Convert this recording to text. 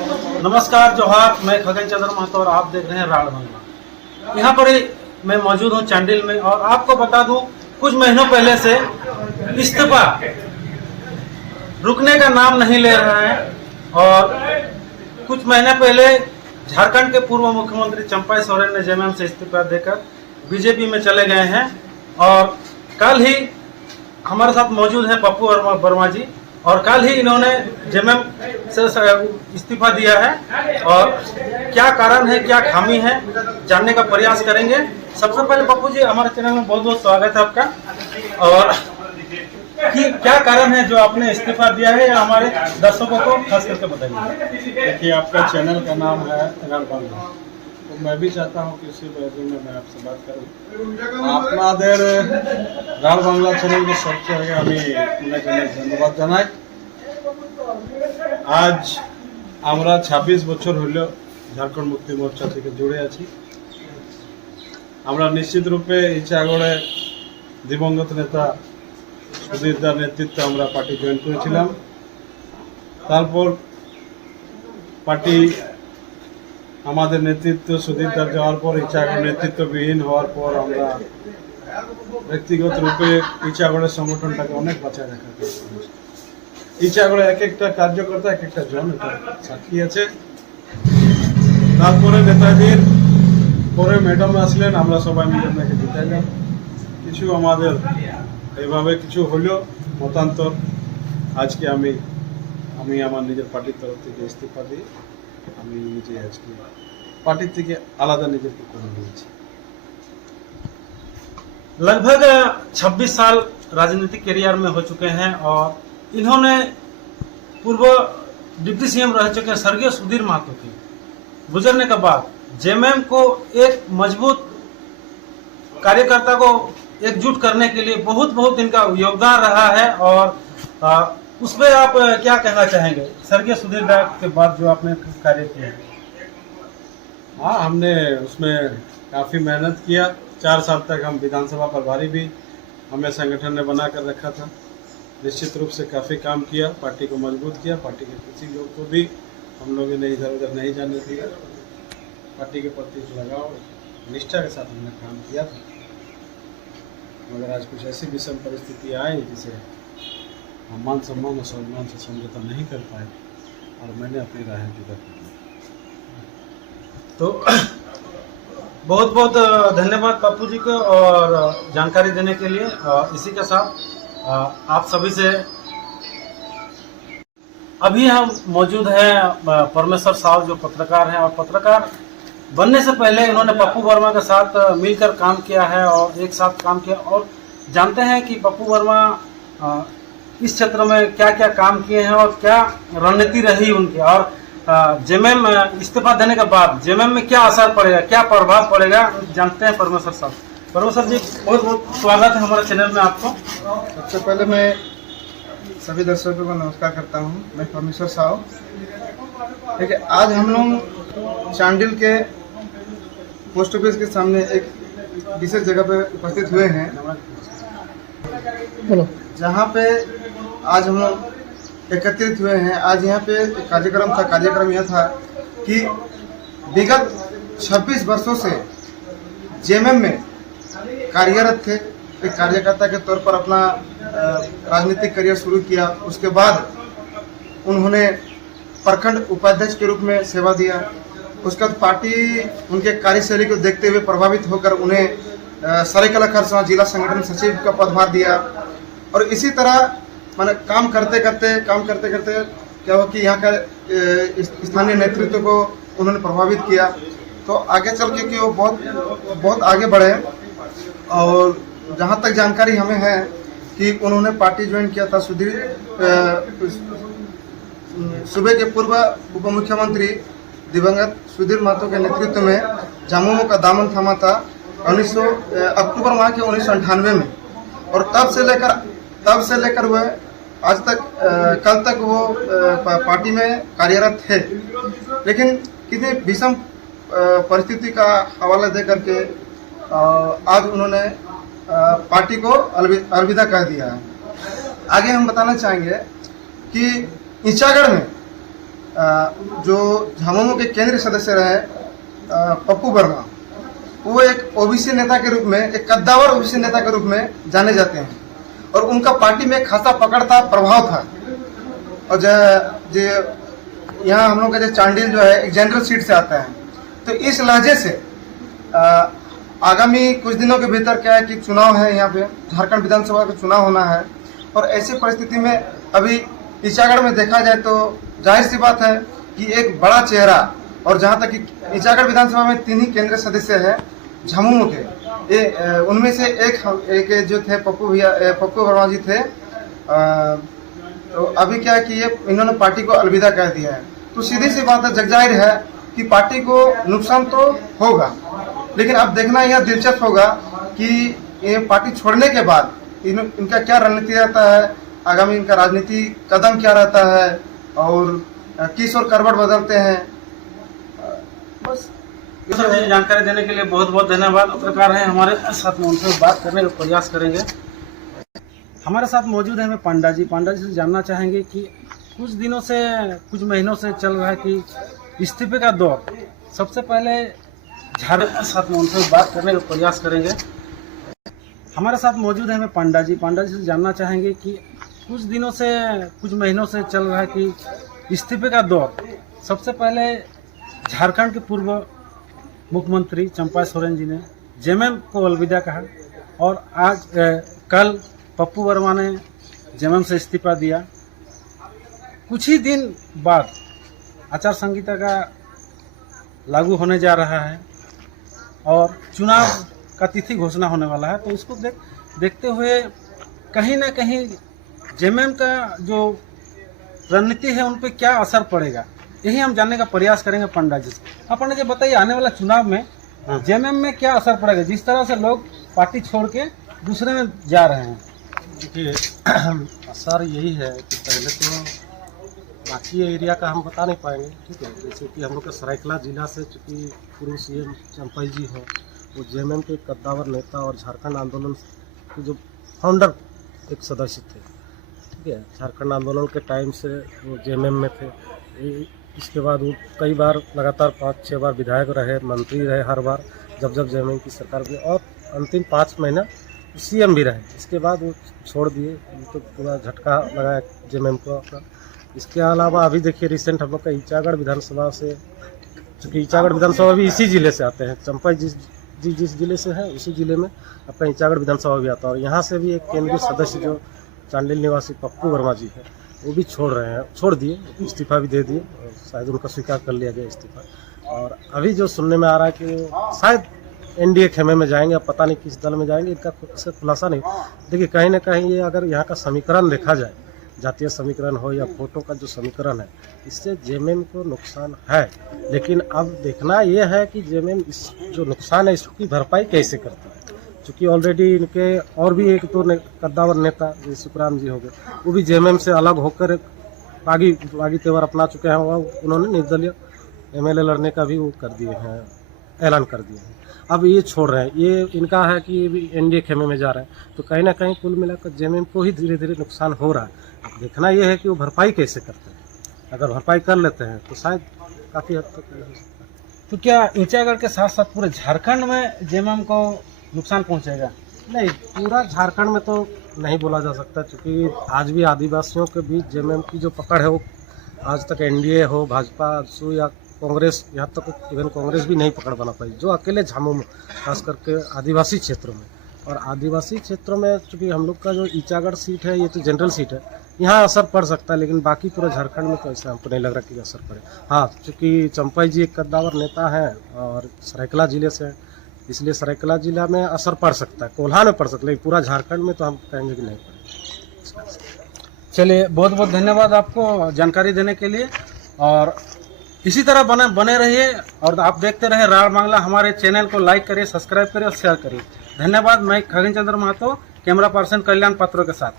नमस्कार जोहार, मैं खगन चंद्र महतो और आप देख रहे हैं राड़ बंगला। यहाँ पर ही मैं मौजूद हूँ चांडिल में, और आपको बता दूं कुछ महीनों पहले से इस्तीफा रुकने का नाम नहीं ले रहा है। और कुछ महीने पहले झारखंड के पूर्व मुख्यमंत्री चंपा सोरेन ने जेएमएम से इस्तीफा देकर बीजेपी में चले गए हैं। और कल ही हमारे साथ मौजूद हैं पप्पू वर्मा जी, और कल ही इन्होंने जेएमएम से इस्तीफा दिया है। और क्या कारण है, क्या खामी है, जानने का प्रयास करेंगे। सबसे पहले पप्पू जी, हमारे चैनल में बहुत बहुत स्वागत है आपका। और कि क्या कारण है जो आपने इस्तीफा दिया है, या हमारे दर्शकों को खास करके बताइए। देखिए, आपका चैनल का नाम है राड़ बंगला, तो मैं भी चाहता हूँ कि उसी बारे में मैं आपसे बात करूँ। आपनादेर राड़ बांग्ला চ্যানেল के सबसे आगे আমি ধন্যবাদ জানাই। আজ আমরা 26 বছর হলো ঝাড়খণ্ড মুক্তি মোর্চা থেকে জুড়ে আছি। আমরা নিশ্চিত রূপে ইচ্ছাগড়ে দিবঙ্গত নেতা সুধীরদার নেতৃত্বে আমরা পার্টি জয়েন করেছিলাম। তারপর পার্টি আমাদের নেতৃত্ব সুধীরদার যাওয়ার পর ইচ্ছাগড় নেতৃত্ববিহীন হওয়ার পর আমরা ব্যক্তিগত রূপে ইচ্ছাগড়ের সংগঠনটাকে অনেক বাঁচায় রাখার চেষ্টা করেছি। ইচ্ছাগড়ে এক একটা কার্যকর্তা, এক একটা জন এটা সাক্ষী আছে। তারপরে নেতাজির পরে ম্যাডাম আসলেন, আমরা সবাই মিলে ওনাকে জিতাইলাম। কিছু আমাদের এইভাবে কিছু হলো মতান্তর। আজকে আমি আমার নিজের পার্টির তরফ থেকে ইস্তিফা দিই আমি নিজে আজকে পার্টির থেকে আলাদা নিজেকে করে নিয়েছি। लगभग 26 साल राजनीतिक करियर में हो चुके हैं, और इन्होंने पूर्व डिप्टी सीएम रह चुके स्वर्गीय सुधीर महतो की गुजरने के बाद जेएमएम को एक मजबूत कार्यकर्ता को एकजुट करने के लिए बहुत इनका योगदान रहा है। और उस पर आप क्या कहना चाहेंगे स्वर्गीय सुधीर के बाद जो आपने कार्य किया है? हाँ, हमने उसमें काफ़ी मेहनत किया। 4 साल तक हम विधानसभा प्रभारी भी हमें संगठन ने बना कर रखा था। निश्चित रूप से काफ़ी काम किया, पार्टी को मजबूत किया। पार्टी के किसी लोग को भी हम लोगों ने इधर उधर नहीं जाने दिया। पार्टी के प्रति लगाव निष्ठा के साथ हमने काम किया था। मगर आज कुछ ऐसी विषम परिस्थिति आई जिसे हम मान सम्मान और सम्मान से समझौता नहीं कर पाए, और मैंने अपनी राह जुदा कर दी। तो बहुत धन्यवाद पप्पू जी को और जानकारी देने के लिए। और इसी के साथ आप सभी से अभी हम मौजूद हैं परमेश्वर साहब, जो पत्रकार हैं, और पत्रकार बनने से पहले इन्होंने पप्पू वर्मा के साथ मिलकर काम किया है और एक साथ काम किया। और जानते हैं कि पप्पू वर्मा इस क्षेत्र में क्या क्या काम किए हैं और क्या रणनीति रही उनकी। और जेएमएम इस्तीफा देने के बाद जेएमएम में क्या असर पड़ेगा, क्या प्रभाव पड़ेगा, जानते हैं परमेश्वर साहब। परमेश्वर जी, बहुत स्वागत है हमारे चैनल में आपको। सबसे पहले मैं सभी दर्शकों को नमस्कार करता हूं। मैं परमेश्वर साहब। देखिए, आज हम लोग चांडिल के पोस्ट ऑफिस के सामने एक विशेष जगह पे उपस्थित हुए हैं, जहां पे आज हम लोग एकत्रित हुए हैं। आज यहाँ पे एक कार्यक्रम यह था कि विगत 26 वर्षों से जेएमएम में कार्यरत थे, एक कार्यकर्ता के तौर पर अपना राजनीतिक करियर शुरू किया। उसके बाद उन्होंने प्रखंड उपाध्यक्ष के रूप में सेवा दिया। उसके बाद पार्टी उनके कार्यशैली को देखते हुए प्रभावित होकर उन्हें सरायकेला खरसावां जिला संगठन सचिव का पदभार दिया। और इसी तरह मैंने काम करते करते क्या हुआ कि यहाँ का स्थानीय नेतृत्व को उन्होंने प्रभावित किया। तो आगे चल के कि वो बहुत आगे बढ़े। और जहाँ तक जानकारी हमें है कि उन्होंने पार्टी ज्वाइन किया था सूबे के पूर्व उप मुख्यमंत्री दिवंगत सुधीर महतो के नेतृत्व में झामुमो का दामन थामा था अक्टूबर माह के 1998 में। और तब से लेकर वह आज तक कल तक वो पार्टी में कार्यरत है। लेकिन कितनी विषम परिस्थिति का हवाला दे करके आज उन्होंने पार्टी को अलविदा कह दिया है। आगे हम बताना चाहेंगे कि इचागढ़ में जो झामुमो के केंद्रीय सदस्य रहे पप्पू वर्मा, वो एक ओबीसी नेता के रूप में, एक कद्दावर ओबीसी नेता के रूप में जाने जाते हैं और उनका पार्टी में खासा पकड़ था, प्रभाव था। और जो यहाँ हम लोग का जो चांडिल जो है एक जनरल सीट से आता है, तो इस लहजे से आगामी कुछ दिनों के भीतर क्या है कि चुनाव है, यहाँ पे झारखंड विधानसभा का चुनाव होना है। और ऐसी परिस्थिति में अभी ईचागढ़ में देखा जाए तो जाहिर सी बात है कि एक बड़ा चेहरा, और जहाँ तक कि ईचागढ़ विधानसभा में 3 ही केंद्रीय सदस्य हैं झामुमो के, उनमें से एक जो थे पप्पू वर्मा जी थे। तो अभी क्या है कि ये इन्होंने पार्टी को अलविदा कह दिया है। तो सीधी सी बात है, जगजाहिर है कि पार्टी को नुकसान तो होगा, लेकिन अब देखना यह दिलचस्प होगा कि ये पार्टी छोड़ने के बाद इनका क्या रणनीति रहता है, आगामी इनका राजनीति कदम क्या रहता है और किस और करवट बदलते हैं। बस इस सभी जानकारी देने के लिए बहुत बहुत धन्यवाद। पत्रकार हैं हमारे साथ में, उनसे बात करने का प्रयास करेंगे। हमारे साथ मौजूद है हमें पांडा जी से जानना चाहेंगे कि कुछ दिनों से, कुछ महीनों से चल रहा है कि इस्तीफे का दौर। सबसे पहले झारखंड साथ में उनसे बात करने का प्रयास करेंगे। हमारे साथ मौजूद है हमें पांडा जी से जानना चाहेंगे कि कुछ दिनों से, कुछ महीनों से चल रहा है कि इस्तीफे का दौर। सबसे पहले झारखंड के पूर्व मुख्यमंत्री चंपा सोरेन जी ने जेएमएम को अलविदा कहा और आज कल पप्पू वर्मा ने जेएमएम से इस्तीफा दिया। कुछ ही दिन बाद आचार संहिता का लागू होने जा रहा है और चुनाव का तिथि घोषणा होने वाला है। तो इसको देखते हुए कहीं ना कहीं जेएमएम का जो रणनीति है उन पर क्या असर पड़ेगा, यही हम जानने का प्रयास करेंगे पंडा जी से। हाँ पंडा जी बताइए, आने वाला चुनाव में जेएमएम में क्या असर पड़ेगा, जिस तरह से लोग पार्टी छोड़ के दूसरे में जा रहे हैं? देखिए असर यही है कि पहले तो बाकी एरिया का हम बता नहीं पाएंगे, ठीक है। जैसे कि हम लोग का सरायकला जिला से चूँकि पूर्व सीएम चंपाई जी हो, वो जेएमएम के कद्दावर नेता और झारखंड आंदोलन के जो फाउंडर एक सदस्य थे, ठीक है। झारखंड आंदोलन के टाइम से वो जेएमएम में थे। इसके बाद वो कई बार लगातार 5-6 बार विधायक रहे, मंत्री रहे, हर बार जब जेएमएम की सरकार भी, और अंतिम 5 महीना सीएम भी रहे। इसके बाद वो छोड़ दिए, तो पूरा झटका लगाया जेएमएम को अपना। इसके अलावा अभी देखिए रिसेंट हम लोग का ईचागढ़ विधानसभा से, चूँकि ईचागढ़ विधानसभा भी इसी ज़िले से आते हैं, चंपाई जिस ज़िले से है उसी ज़िले में अपना ईचागढ़ विधानसभा भी आता है। और यहाँ से भी एक केंद्रीय सदस्य जो चांडिल निवासी पप्पू वर्मा जी है, वो भी छोड़ दिए, इस्तीफा भी दे दिए और शायद उनका स्वीकार कर लिया गया इस्तीफा। और अभी जो सुनने में आ रहा है कि वो शायद एनडीए खेमे में जाएंगे, अब पता नहीं किस दल में जाएंगे, इनका इससे खुलासा नहीं। देखिए कहीं ना कहीं ये अगर यहाँ का समीकरण देखा जाए, जातीय समीकरण हो या वोटों का जो समीकरण है, इससे जेएमएम को नुकसान है। लेकिन अब देखना ये है कि जेएमएम इस जो नुकसान है इसकी भरपाई कैसे करता है। चूँकि ऑलरेडी इनके और भी एक तो कद्दावर नेता जो सुखराम जी हो गए, वो भी जेएमएम से अलग होकर बागी तेवर अपना चुके हैं। वह उन्होंने निर्दलीय एमएलए लड़ने का भी वो कर दिए हैं, ऐलान कर दिए हैं। अब ये छोड़ रहे हैं, ये इनका है कि ये भी एनडीए खेमे में जा रहे हैं। तो कहीं ना कहीं कुल मिलाकर जेएमएम को ही धीरे धीरे नुकसान हो रहा है। अब देखना ये है कि वो भरपाई कैसे करते हैं। अगर भरपाई कर लेते हैं तो शायद काफ़ी हद तक हो सकता है। तो क्या ईचागढ़ के साथ साथ पूरे झारखंड में जेएमएम को नुकसान पहुंचेगा? नहीं, पूरा झारखंड में तो नहीं बोला जा सकता, क्योंकि आज भी आदिवासियों के बीच जेएमएम की जो पकड़ है वो आज तक एनडीए हो, भाजपा, आजसू या कांग्रेस, यहाँ तक इवन कांग्रेस भी नहीं पकड़ बना पाई, जो अकेले झामुमो खास करके आदिवासी क्षेत्रों में। और आदिवासी क्षेत्रों में चूँकि हम लोग का जो ईचागढ़ सीट है ये तो जनरल सीट है, यहाँ असर पड़ सकता है, लेकिन बाकी पूरा झारखंड में तो ऐसा हमको नहीं लग रहा कि असर पड़े। हाँ, चूँकि चंपाई जी एक कद्दावर नेता हैं और सरायकला जिले से, इसलिए सरायकला जिला में असर पड़ सकता है, कोल्हान में पड़ सकता है, लेकिन पूरा झारखंड में तो हम कहेंगे कि नहीं पड़ेगा। चलिए, बहुत बहुत धन्यवाद आपको जानकारी देने के लिए, और इसी तरह बने रहिए और आप देखते रहे राढ़ बांग्ला। हमारे चैनल को लाइक करिए, सब्सक्राइब करिए और शेयर करिए। धन्यवाद। मैं खगन चंद्र महतो, कैमरा पर्सन कल्याण पात्रों के साथ।